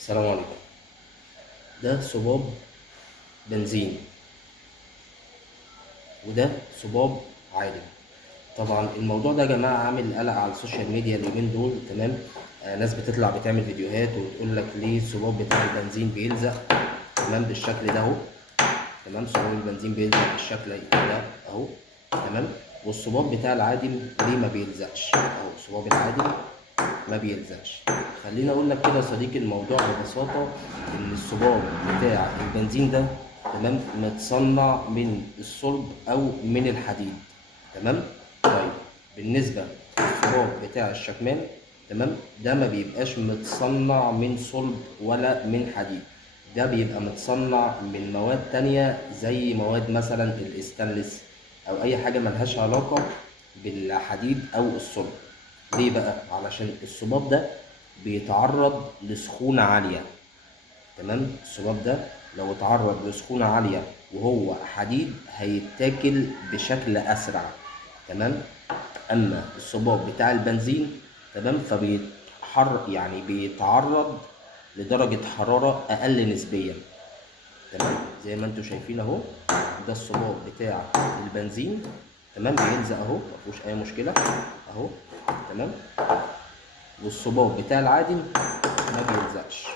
السلام عليكم. ده صباب بنزين وده صباب عادي. طبعا الموضوع ده يا جماعه عامل قلق على السوشيال ميديا اليومين دول. تمام. ناس بتطلع بتعمل فيديوهات وتقول لك ليه الصباب بتاع البنزين بيلزق. تمام بالشكل ده اهو. تمام. صباب البنزين بيلزق بالشكل ده اهو. تمام. والصباب بتاع العادم ليه ما بيلزقش اهو. الصباب العادم ما بيلزقش. خليني اقول لك كده يا صديقي الموضوع ببساطه ان الصباب بتاع البنزين ده تمام متصنع من الصلب او من الحديد. تمام. طيب بالنسبه للصباب بتاع الشكمان تمام ده ما بيبقاش متصنع من صلب ولا من حديد. ده بيبقى متصنع من مواد تانية زي مواد مثلا الاستانلس او اي حاجه ملهاش علاقه بالحديد او الصلب. ليه بقى؟ علشان الصباب ده بيتعرض لسخونة عالية. تمام. الصباب ده لو اتعرض لسخونة عالية وهو حديد هيتاكل بشكل أسرع. تمام. أما الصباب بتاع البنزين تمام يعني بيتعرض لدرجة حرارة أقل نسبيا. تمام. زي ما انتوا شايفين اهو. ده الصباب بتاع البنزين. تمام. بيلزق اهو مفيهوش أي مشكلة اهو. تمام. والصباب بتاع العادم ما بيلزقش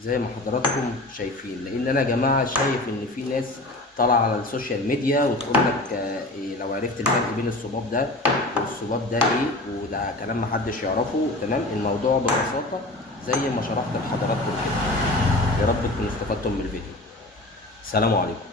زي ما حضراتكم شايفين. لان انا يا جماعه شايف ان في ناس طالعه على السوشيال ميديا وتقول لك إيه لو عرفت الفرق بين الصباب ده والصباب ده ايه، وده كلام محدش يعرفه. تمام. الموضوع ببساطه زي ما شرحت لحضراتكم كده. يا رب تكونوا استفدتم من الفيديو. السلام عليكم.